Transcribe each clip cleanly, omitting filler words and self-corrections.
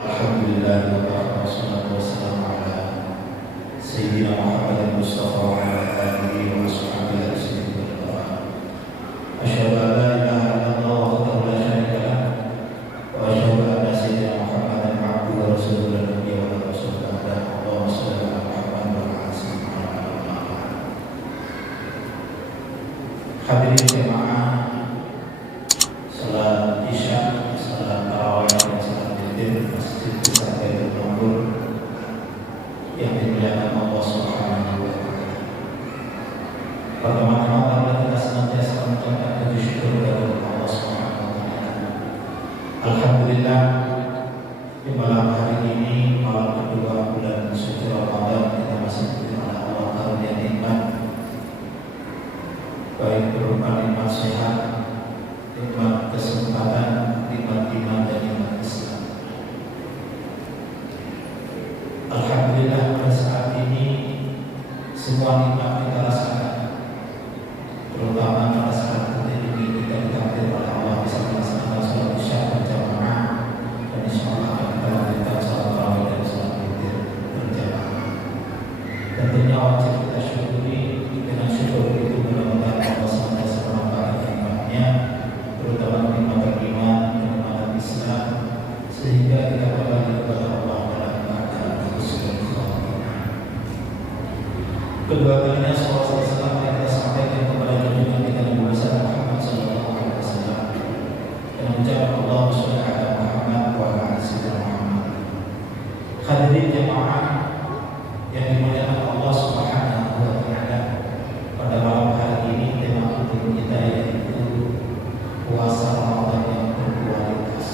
Alhamdulillah wassalatu wassalamu ala sayyidina Muhammadin Mustafa wa ala alihi wa sahbihi ajma'in. Asyhadu an la ilaha illallah wahdahu la syarika lah wa asyhadu anna sayyidina Muhammadan abduhu wa rasuluhu la nabiyya wa la rasula ba'dahu. Allahumma shalli ala Muhammad wa ala sayyidina Muhammad. Hadirin jemaah salat Isya, salat tarawih dan salat witir Masjid Besar Baitul Ma'mur yang dimuliakan Allah Subhanahu wa taala. Pertama-tama marilah kita senantiasa mengucapkan puji syukur kepada Allah Subhanahu wa taala. Alhamdulillah, di malam hari ini, malam kedua bulan suci Ramadan, kita masih diberi oleh Allah karunia nikmat, baik berupa nikmat sehat, nikmat kesempatan, nikmat iman dan nikmat Islam. Alhamdulillah, pada saat ini semua nikmat kita rasakan, terutama pada saat ini kita ditakdir oleh Allah bisa melaksanakan salat Isya berjamaah, dan insyaallah akan kita lanjutkan salat tarawih dan salat witir berjamaah. Tentunya wajib kita syukuri, dengan syukur itu mudah-mudahan Allah senantiasa menambah nikmatnya, terutama nikmat beriman, nikmat Islam, sehingga kita kembali kepada Allah dalam keadaan husnul khatimah. Kedua kalinya salawat salam yang kita sampaikan kepada junjungan kita Nabi Muhammad sallallahu alaihi wasallam, dan mengucapkan Allahumma shalli ala Muhammad wa ala sayyidina Muhammad. Hadirin jemaah yang dimuliakan Allah Subhanahu wa taala, pada malam hari ini tema untuk kita yaitu puasa Ramadan yang berkualitas.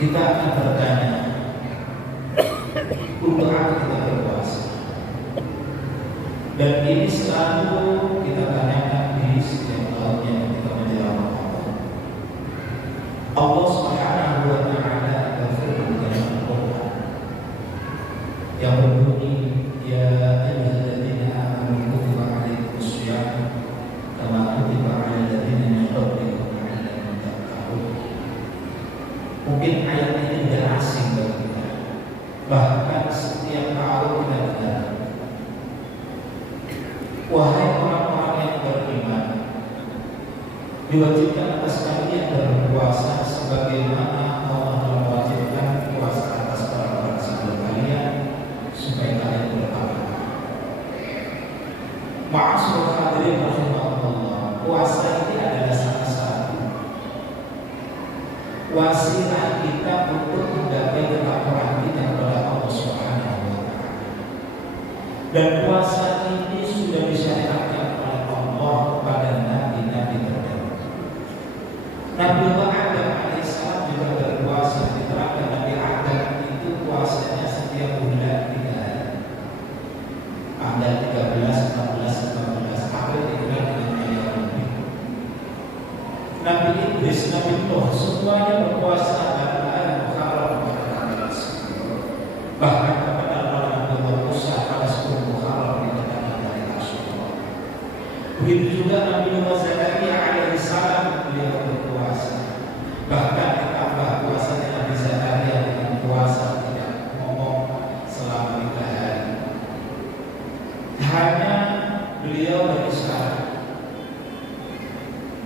Kita akan bertanya, untuk apa kita berpuasa? Dan ini selalu kita tanyakan di setiap tahunnya ketika menjelang Ramadan. Allah Subhanahu wa taala berfirman dalam Al-Qur'an yang berbunyi, ya ayyuhalladzina amanu kutiba alaikumus syiyam kama kutiba alal ladzina min qablikum la'allakum tattaqun. Mungkin ayat ini tidak asing bagi kita, bahkan setiap tahun kita dengar. Wahai orang-orang yang beriman, diwajibkan atas kalian berpuasa sebagaimana Allah telah mewajibkan puasa atas orang-orang sebelum kalian, supaya kalian bertakwa. Ma'asyiral hadirin rahimakumullah, puasa ini adalah salah satu wasilah kita untuk menggapai ketakwaan kita kepada Allah Subhanahu wa taala. Dan puasa ini sudah disyariatkan oleh Allah kepada nabi-nabi terdahulu. Nabi Adam alaihissalam juga berpuasa. Diterangkan Nabi Adam itu puasanya setiap bulan 3 hari. Tanggal 13, 14, 15 April dikenal dengan ayam lebih. Nabi Idris, Nabi Nuh, semuanya berpuasa dalam bulan Muharram. Bahkan kepada Nabi Musa pada 10 Muharram dikatakan dari Asyura. Begitu juga Nabi Zakaria alaihissalam, beliau berpuasa. Bahkan ditambah puasanya Nabi Zakaria dengan puasa tidak ngomong selama 3 hari. Hanya beliau dari syarat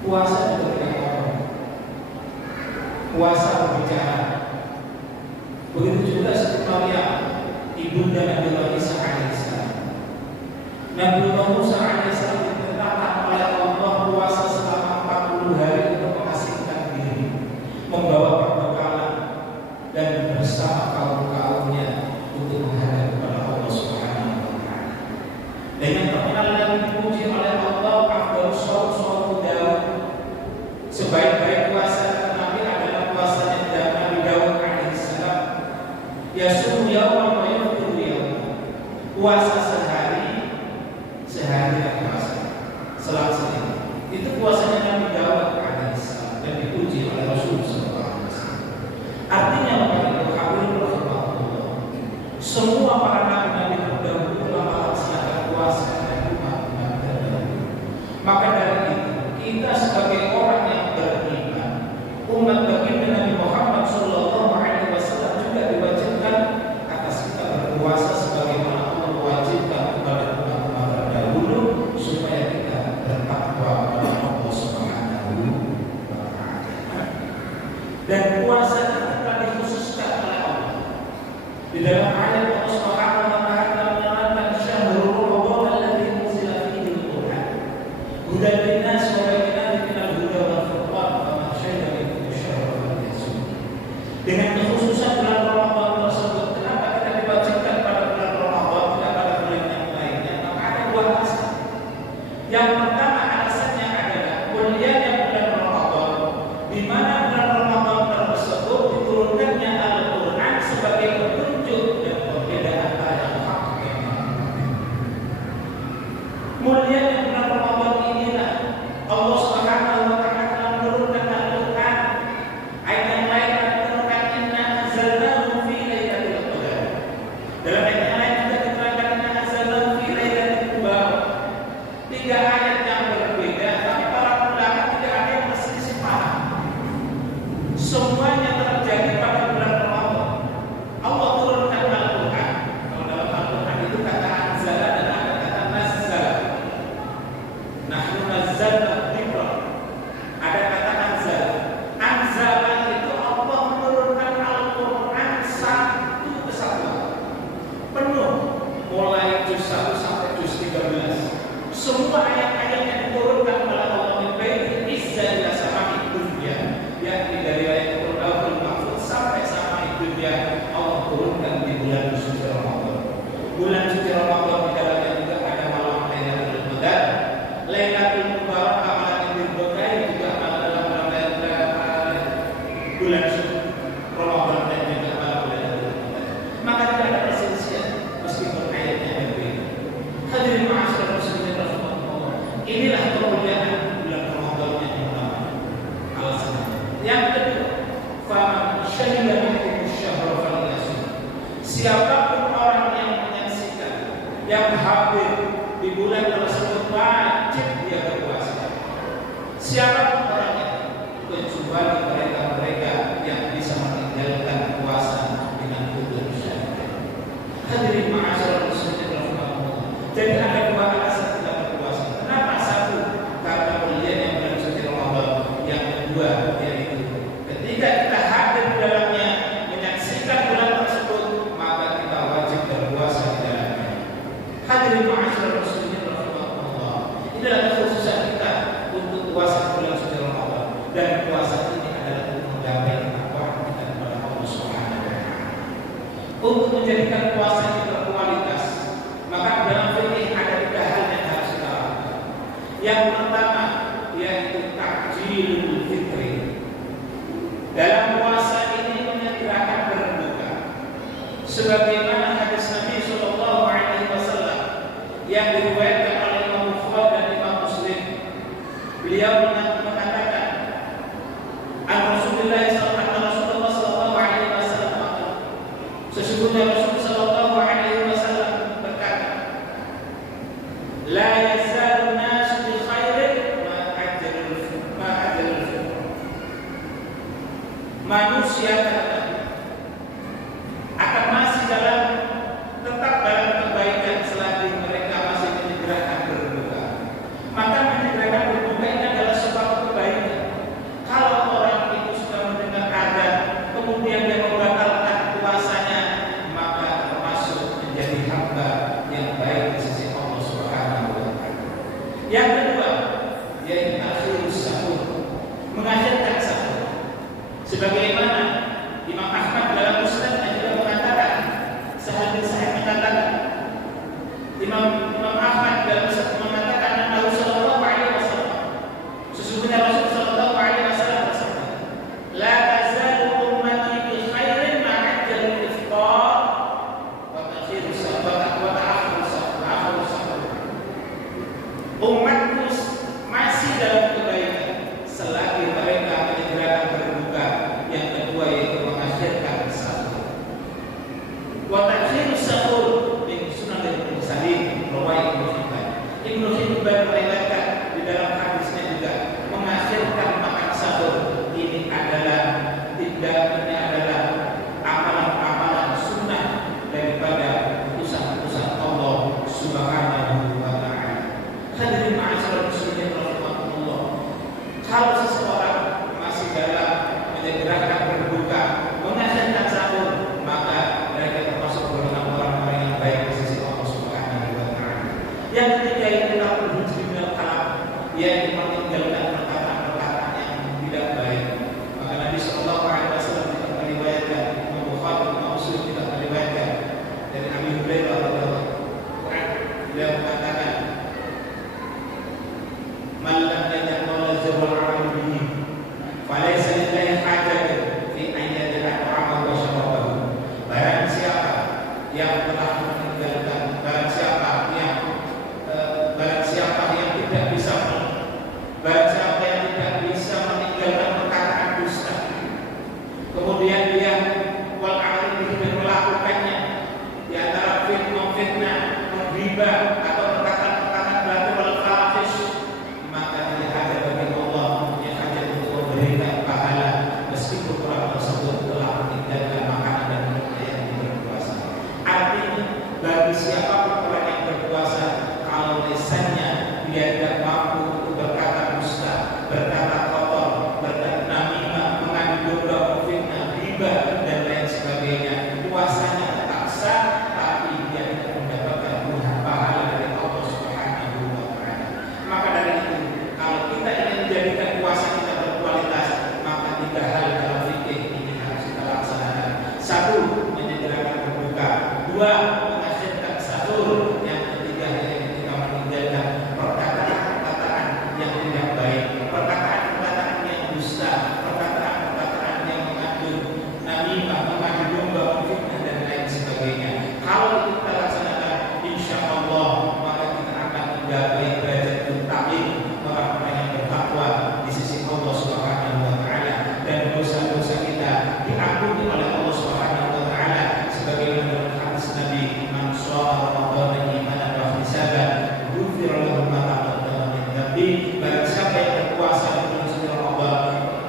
puasa juga tidak ngomong, puasa berbicara. Begitu juga seperti Maryam, ibunda Nabi Isa alaihissalam. Nabi Musa alaihissalam diperintahkan oleh Allah puasa selama 40 hari untuk mengasingkan diri, membawa perbekalan dan bersama kaum-kaumnya untuk menghadap kepada Allah Subhanahu wa taala. Dengan terkenal yang dipuji oleh Allah, afdhalus shaum Daud, sebaik-baik puasa Nabi adalah puasanya Nabi Daud alaihissalam. Yasum yawma wa yuftiru yawma, puasa sehari dan puasa selang sehari. Itu puasanya Nabi Daud alaihissalam dan dipuji oleh Rasul sallallahu alaihi wasallam. Artinya apa itu? Semua para nabi terdahulu telah melaksanakan puasa dan umat-umat terdahulu. Maka dari itu, kita sebagai orang yang beriman Dan puasa itu telah dikhususkan oleh Allah. Di dalam ayat Allah Subhanahu wa taala menyatakan syahrul ramadan alladzi unzila fihi al-Qur'an hudan lin-nas wa bayyinatin minal huda wal furqan faman syahida minkum ash-shahra falyasum. Dengan kekhususan bulan Ramadan tersebut, kenapa kita diwajibkan pada bulan Ramadan tidak pada bulan yang lainnya? Maka ada dua alasan. Yang pertama alasannya adalah mulianya bulan Ramadan, di mana bulan Ramadan tersebut diturunkannya Al-Quran sebagai petunjuk dan pembedaan antara yang hak dan yang batil. Mulianya bulan Ramadan inilah Allah Subhanahu wa taala telah menurunkan Al-Quran. Ayat yang lain menurunkan inna anzalnahu fi lailatul qadar. Dalam ayat yang lain juga diterangkan inna anzalnahu fi lailatul mubarak. Tiga ayat yang berbeda, tapi para ulama tidak ada yang berselisih paham. Semuanya terjadi pada bulan Ramadan. Allah turunkan Al-Quran. Kalau dalam Al-Quran itu kata anzala dan ada kata nazzala. Nahnu nazzalna dzikra. Ada kata anzala. Anzala itu Allah menurunkan Al-Quran satu kesatuan, penuh, mulai juz 1 sampai juz 13. Semua ayat-ayat yang diturunkan oleh Allah min baiti izza ila sama'i dunya, yakni dari ayat Al-Qur'anul Mahfuz sampai sama'i dunya, Allah turunkan di bulan suci Ramadan. Bulan suci Ramadan di dalamnya juga ada malam Lailatul Qadar, Lailatul Mubarak, malam yang diberkahi juga dalam bulan suci Ramadan dan juga malam Lailatul Qadar. Maka tidak ada perselisihan meskipun ayatnya berbeda. Hadirin ma'asyiral muslimin rahimakumullah. Inilah kemuliaan bulan Ramadan yang pertama. Alasan. Yang kedua, faman syahida minkum ash-shahra falyasum. Siapapun orang yang menyaksikan, yang hadir di bulan tersebut, wajib dia berpuasa. Siapapun orangnya, kecuali mereka-mereka yang bisa meninggalkan puasa dengan udzur syar'i. Hadirin ma'asyiral muslimin rahimakumullah. Jadi ada dua alasan tidak berpuasa. Kenapa? Satu, karena mulianya bulan suci Ramadan. Yang kedua, yaitu ketika kita hadir di dalamnya, menyaksikan bulan tersebut, maka kita wajib berpuasa di dalamnya. Hadirin ma'asyiral muslimin rahimakumullah. Inilah kekhususan kita untuk puasa bulan suci Ramadan. Dan puasa ini adalah untuk menggapai takwa kita kepada Allah Subhanahu wa taala. Untuk menjadikan puasa ini berkualitas, maka dalam fikih ada tiga hal yang harus kita lakukan. Yang pertama yaitu takjilul fitri. Dalam puasa ini menyegerakan berbuka, sebagaimana hadis Nabi Shallallahu Alaihi Wasallam yang diriwayatkan oleh Imam Bukhari dan Imam Muslim. Beliau mengatakan, Rasulullah Sallallahu Alaihi Wasallam, sesungguhnya Rasulullah Sallallahu Alaihi Wasallam berkata, la yazalu nas bi khairin ma ajjalul fitr. Manusia akan masih tetap dalam kebaikan selagi mereka masih menyegerakan berbuka. Maka menyegerakan berbuka ini adalah sebuah kebaikan. Kalau orang itu sudah mendengar adzan kemudian dia membatalkan puasanya, maka termasuk menjadi hamba yang baik di sisi Allah Subhanahu wa taala. Yang kedua, yaitu akhirus sahur, mengakhirkan sahur. Sebagaimana Imam Ahmad dalam Musnadnya juga mengatakan, sahabat saya mengatakan, Imam Ahmad dalam Musnad mengatakan, Rasulullah Sallallahu Alaihi Wasallam, sesungguhnya Rasul Sallallahu Alaihi Wasallam bersabda, la tazalu ummati bi khairin ma ajjalul iftar wa ta'khirus sahur wa ta'khirus sahur. Umatku masih dalam kebaikan selagi mereka menyegerakan berbuka. Yang kedua yaitu mengakhirkan sahur. Wa ta'khirus sahur min sunan al-mursalin laysa lillahi hajatun fi ayyadil at'amahu wa syarabahu. Barang siapa yang telah meninggalkan, barang siapa yang tidak bisa, barang siapa yang tidak bisa meninggalkan perkataan dusta, kemudian dia wal alim dan melakukannya di antara fitnah, riba atau perkataan berarti wal fahish, maka tidak ada bagi Allah yang hajat untuk memberikan pahala meskipun orang tersebut telah meninggalkan makanan dan minum yang berpuasa. Artinya bagi siapapun orang yang berpuasa, kalau lisannya dia tidak mampu untuk berkata dusta, berkata kotor, berkata namimah, mengandung domba, fitnah, riba dan lain sebagainya, puasanya tetap sah, tapi dia tidak mendapatkan pahala dari Allah Subhanahu wa Ta'ala. Maka dari itu, kalau kita ingin menjadikan puasa kita berkualitas, maka 3 hal dalam fikih ini harus kita laksanakan. 1. Menyegerakan berbuka. 2. Mengakhirkan sahur. Yang ketiga, yaitu kita meninggalkan perkataan yang tidak baik, perkataan yang dusta, perkataan yang mengandung namimah, mengandung domba, fitnah dan lain sebagainya. Kalau itu kita laksanakan, insya Allah maka kita akan menggapai derajat muttaqin, orang-orang yang bertakwa di sisi Allah Subhanahu wa Ta'ala, dan dosa-dosa kita diampuni oleh Allah Subhanahu wa Ta'ala, sebagaimana dalam hadis Nabi, man shoma ramadhana imanan wa ihtisaban ghufira lahu ma taqaddama min dhanbi. Barang siapa yang berpuasa di bulan suci Ramadan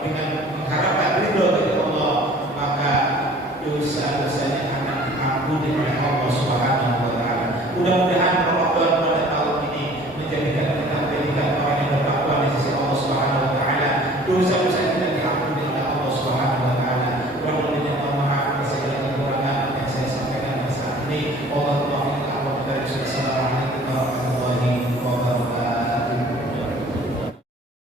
dengan mengharapkan ridho dari Allah, maka dosa-dosanya akan diampuni oleh Allah Subhanahu wa Ta'ala. Mudah-mudahan Ramadan pada tahun ini menjadikan kita orang yang bertakwa di sisi Allah Subhanahu wa Ta'ala. Dosa-dosa